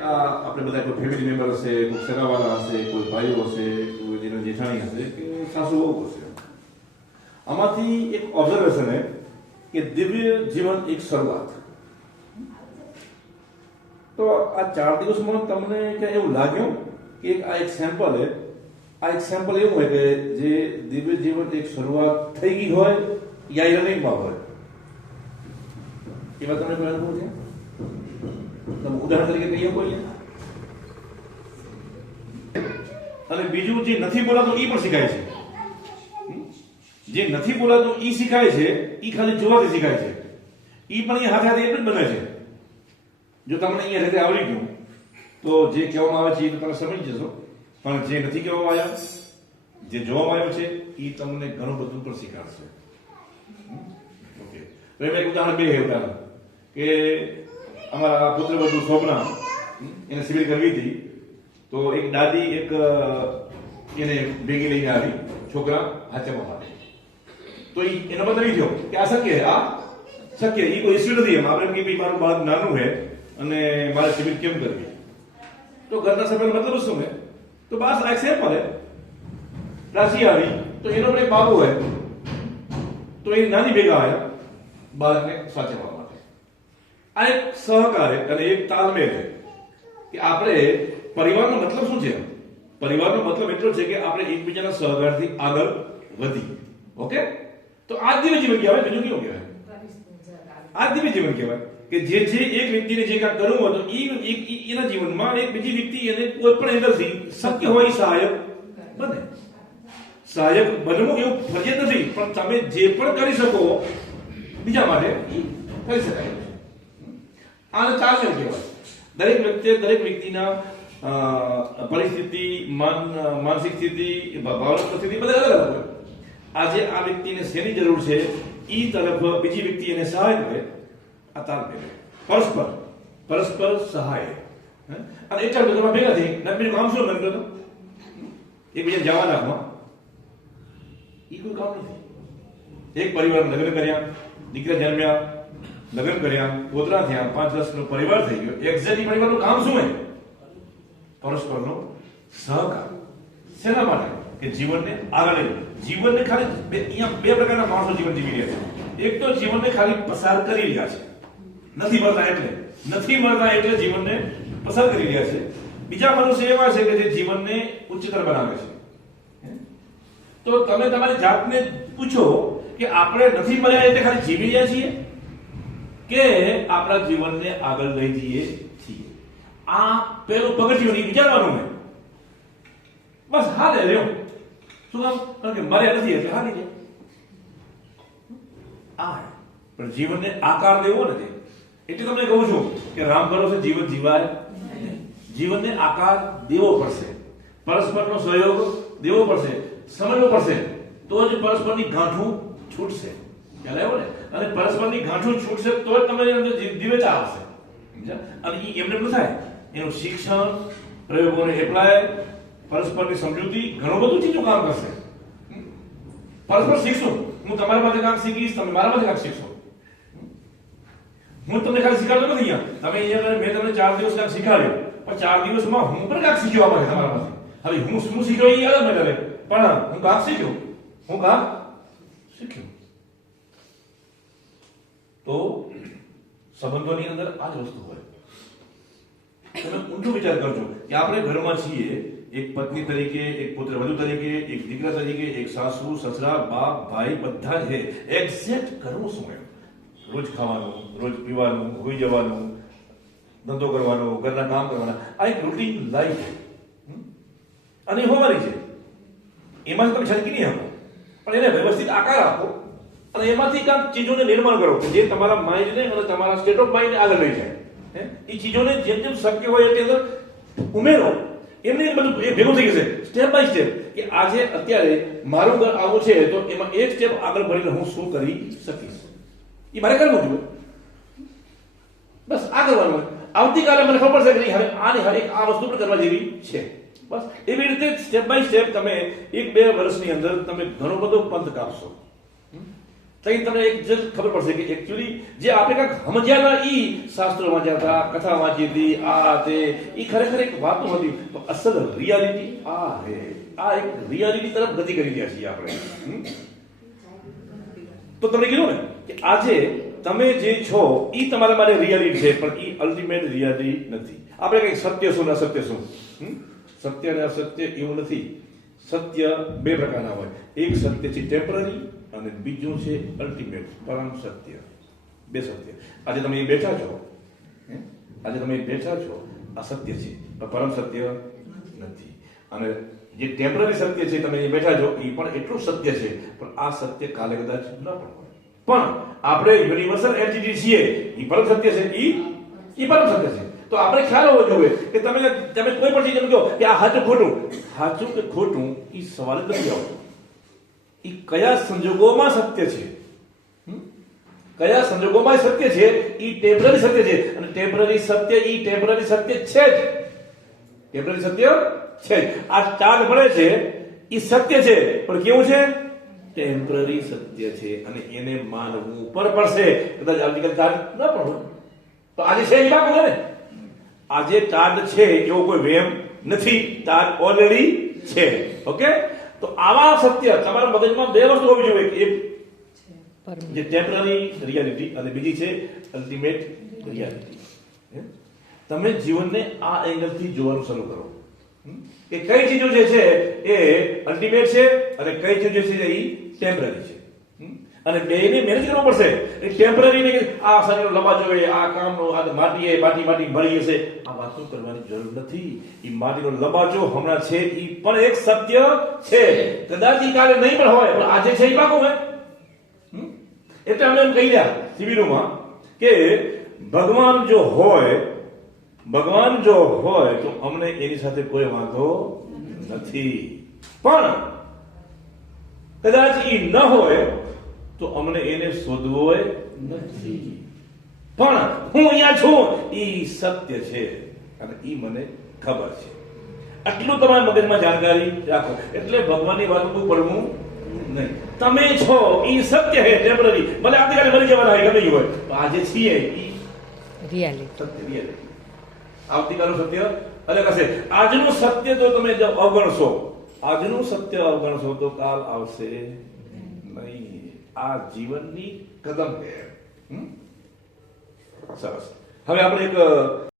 આપણે બધા કોઈ ફેમિલી મેમ્બર હશે, કોઈ સગાવાલા હશે, કોઈ ભાઈઓ હશે, કોઈ જેનો જેઠાણી હશે કે સાસુ વહુ હશે. આમાંથી એક ઓબ્ઝર્વેશન હે કે દિવ્ય જીવન એક શરૂઆત. તો આ 4 દિવસમાં તમને ક્યાં એવું લાગ્યું કે આ એક સેમ્પલ હે, આ એક સેમ્પલ એવું હોય કે જે દિવ્ય જીવન એક શરૂઆત થઈ ગઈ હોય યા રનિંગમાં હોય? એવા તમને કોઈ અનુભવ છે? તમે ઉદાહરણ તરીકે કહીએ કોઈ? અને બીજું જે નથી બોલાતું એ પણ શીખાય છે. જે નથી બોલાતું એ શીખાય છે, એ ખાલી જોવાથી શીખાય છે. એ પણ એ હાથે હાથે એટલે જ બને છે. જો તમને અહીંયા રીતે આવડી ગયું તો જે કહેવામાં આવે છે એ તમે સમજી જશો, પણ જે નથી કહેવામાં આવ્યો, જે જોવામાં આવ્યું છે એ તમને ઘણું બધું પણ શીખાડશે. ઓકે, તો એમાં એક ઉદાહરણ બે ઉદાહરણ કે અમારા પુત્રવધુ શોભના એને સિવિલ કરવી હતી, તો એક દાદી એક એને ભેગી લઈને આવી છોકરા હાથેમાં માટે. તો એનો મતલબ એ થયો કે આ શક્ય છે, આ શક્ય, એ કોઈ ઇસ્યુ નથી. એમ આપણે કે ભાઈ મારું બાળક નાનું છે અને મારે સિવિલ કેમ કરવી? તો ઘરના સભ્યનો મતલબ શું છે? તો બસ આ સેમ મળે. રાશિ આવી તો એનો પણ એક બાબુ હોય, તો એ નાની ભેગા આવ્યા બાળકને સાચવવા માટે. આ એક સહકાર અને એક તાલમેલ છે કે આપણે પરિવારનો મતલબ શું છે? પરિવારનો મતલબ એટલો છે કે આપણે એકબીજાના સહકારથી આગળ વધી. ઓકે, તો આ દિવ્ય જીવન કહેવાય. બીજું કેવું કહેવાય? આ દિવ્ય જીવન કહેવાય કે જે એક વ્યક્તિને જે કાંઈ કરવું હોય તો એના જીવનમાં એક બીજી વ્યક્તિ એને કોઈ પણ એંગલથી શક્ય હોય સહાયક બને. સહાયક બનવું એવું ફરજિયાત નથી, પણ તમે જે પણ કરી શકો બીજા માટે એ કરી શકાય. આને તાલમેલ કહેવાય. દરેક વ્યક્તિના પરિસ્થિતિ, માનસિક સ્થિતિ, ભાવનાત્મક સ્થિતિ બધા અલગ અલગ હોય. આજે આ વ્યક્તિને શેની જરૂર છે એ તરફ બીજી વ્યક્તિ એને સહાય કરે. આ તાલમેલ, પરસ્પર સહાય. અને એટલા બધા ભેગા થઈ બીજું કામ શું બન્યું હતું? એકબીજાને જવા નાખવા એ કોઈ કામ નથી. એક પરિવારમાં લગ્ન કર્યા, દીકરા જન્મ્યા, લગ્ન કર્યા, પોતરા થયા, 5 વર્ષનો પરિવાર થઈ ગયો. એક્ઝેક્ટલી પરિવારનું કામ શું હોય? પરસ્પરનો સહકાર. શેના માટે? કે જીવનને આગળ લઈ. જીવનને ખાલી અહીંયા બે પ્રકારના માણસો જીવન જીવી રહ્યા છે. એક તો જીવનને ખાલી પસાર કરી રહ્યા છે, નથી મળતા એટલે જીવનને પસાર કરી રહ્યા છે. બીજા મનુષ્ય એવા છે કે જે જીવનને ઉચ્ચતર બનાવે છે. તો તમે તમારી જાતને પૂછો કે આપણે નથી મળ્યા એટલે ખાલી જીવી રહ્યા છીએ કે આપણા જીવનને આગળ લઈ જઈએ છીએ? આ પેલું પગથિયું વિચારવાનું છે. બસ હા લે રહ્યો શું કામ? કારણ કે મરે નથી એટલે હારી જાય. આ પણ જીવનને આકાર દેવો નથી. એટલે તમને કહું છું કે રામ ભરોસે જીવન જીવાય. જીવનને આકાર દેવો પડશે, પરસ્પરનો સહયોગ દેવો પડશે, સમજવો પડશે, તો જ પરસ્પરની ગાંઠું છૂટશે. ખ્યાલ આવ્યો ને? અને પરસ્પરની ગાંઠું છૂટશે તો જ તમે દિવ્યતા આવશે. અને એ એમને ન થાય. એનું શિક્ષણ, પ્રયોગોને એપ્લાય, પરસ્પરની સમજૂતી, ઘણું બધું ચીજો કામ કરશે. પરસ્પર શીખશું. હું તમારા પાસે કામ શીખીશ, તમે મારા પાસે કામ શીખશો. હું તમને ખાલી શીખવાડતો નથી. તમે અહીંયા મેં તમને 4 દિવસ કામ શીખવાડ્યું, પણ 4 દિવસમાં હું પણ કામ શીખ્યો આ પાસે તમારા પાસે. હવે હું શું શીખ્યો એ અલગ મેટર, પણ હું કામ શીખ્યો. તો સંબંધોની અંદર આ જ વસ્તુ હોય. તમે ઊંડો વિચાર કરજો કે આપણે ઘરમાં છીએ, એક પત્ની તરીકે, એક પુત્રવધુ તરીકે, એક દીકરા તરીકે, એક સાસુ, સસરા, બાપ, ભાઈ, બધા જ છે. એક્ઝેક્ટ કરવું શું? એમ રોજ ખાવાનું, રોજ પીવાનું, હોઈ જવાનું, ધંધો કરવાનો, ઘરના કામ કરવાના, આ એક રૂટીન લાઈફ અને હોવાની છે. એમાં તમે છલકી નહીં આપો, પણ એને વ્યવસ્થિત આકાર આપો અને એમાંથી કાંઈક ચીજોને નિર્માણ કરો જે તમારા માઇન્ડને અને તમારા સ્ટેટ ઓફ માઇન્ડને આગળ લઈ જાય. એ ચીજોને જેમ જેમ શક્ય હોય એટલી અંદર ઉમેરો. એમને બધું ભેગું થઈ જશે સ્ટેપ બાય સ્ટેપ કે આજે અત્યારે મારું ઘર આવું છે તો એમાં એક સ્ટેપ આગળ ભરીને હું શું કરી શકીશ એ મારે કરવું જોઈએ. બસ આ કરવાનું. આવતીકાલે મને ખબર પડશે કે નહીં હવે આ વસ્તુ પણ કરવા જેવી છે. બસ એવી રીતે સ્ટેપ બાય સ્ટેપ તમે 1-2 વર્ષની અંદર તમે ઘણો બધો પંથ કાપશો. તો તમને એક જ ખબર પડશે કે એકચ્યુઅલી જે આપણે કાંઈક સમજ્યા ના ઈ શાસ્ત્રો વાંચ્યા હતા, કથા વાંચી હતી, આ તે ઈ ખરેખર એક વાતો હતી. તો અસલ રિયાલિટી આ હે. આ એક રિયાલિટી તરફ ગતિ કરી રહ્યા છીએ આપણે. તો તમને કીધું ને કે આજે તમે જે છો ઈ તમારા માટે રિયાલિટી છે, પણ ઈ અલ્ટિમેટ રિયાલિટી નથી. આપણે કઈ સત્ય શું ને અસત્ય શું? સત્ય અને અસત્ય એવું નથી. સત્ય બે પ્રકારના હોય. એક સત્ય છે ટેમ્પરરી અને બીજું છે અલ્ટિમેટ પરમ સત્ય. બે સત્ય. આજે તમે બેઠા છો, આજે તમે બેઠા છો, આ સત્ય છે, પણ પરમ સત્ય નથી. અને જે ટેમ્પરરી સત્ય છે તમે બેઠા છો એ પણ એટલું સત્ય છે, પણ આ સત્ય કાલે કદાચ ન પણ હોય. પણ આપણે યુનિવર્સલ એન્ટિટી છીએ, એ પરમ સત્ય છે, એ પરમ સત્ય છે. તો આપણે ખ્યાલ હોવો જોઈએ કે તમે કોઈ પણ ચીજ કહો કે આ સાચું ખોટું, સાચું કે ખોટું એ સવાલ જ નથી આવતો. એ કયા સંજોગોમાં સત્ય છે, કયા સંજોગોમાં સત્ય છે, એ ટેમ્પરરી સત્ય છે. અને ટેમ્પરરી સત્ય એ ટેમ્પરરી સત્ય છે જ. ટેમ્પરરી સત્ય છે. આ ચાર્જ મળે છે એ સત્ય છે, પણ કેવું છે? ટેમ્પરરી સત્ય છે. અને એને માનવું પર પડશે. કદાચ આવતીકાલ ચાર્જ ન પણ હોય તો આજે છે એ બાબત ને. આજે ચાર્જ છે એવો કોઈ વેમ નથી. ચાર્જ ઓલરેડી છે. ઓકે, તો આવા સત્ય તમારા મગજમાં બે વસ્તુ હોવી જોઈએ. એક જે ટેમ્પરરી રિયાલિટી અને બીજી છે અલ્ટિમેટ રિયાલિટી. તમે જીવનને આ એંગલથી જોવાનું શરૂ કરો કે કઈ ચીજો જે છે એ અલ્ટિમેટ છે અને કઈ ચીજો જે છે એ ટેમ્પરરી છે. અને બેને મેનેજ કરવું પડશે. એ ટેમ્પરરી ને આ શરીરનો લંબા જોઈએ, આ કામનો આ માટી ભરી હશે, આ વાતો કરવાની જરૂર નથી. એ માટીનો લંબાચો હમણાં છે એ પણ એક સત્ય છે. કદાચ ઈ કાલે નહીં પણ હોય, પણ આજે છે એ પાકું હે. એટલે અમને એમ કહી રહ્યા શિબિરોમાં કે ભગવાન જો હોય તો અમને એની સાથે કોઈ વાંધો નથી, પણ કદાચ ઈ ન હોય તો અમને એને શોધવો નથી. પણ હું અહીંયા છું ઈ સત્ય છે અને ઈ મને ખબર છે. આટલું તમારા મગજમાં જાણકારી રાખો. એટલે ભગવાનની વાતનું પડવું નહીં. તમે છો ઈ સત્ય છે ટેમ્પરરી. ભલે આવતીકાલે મરી જવાના હોય, ગમે હોય, તો આજે છીએ ઈ રિયાલિટી. સત્ય રિયાલિટી. આવતીકાલનું સત્ય અલગ હશે. આજનું સત્ય જો તમે અવગણશો, આજનું સત્ય અવગણશો તો કાલ આવશે નહીં. આ જીવનની કદમ છે. સરસ. હવે આપણે એક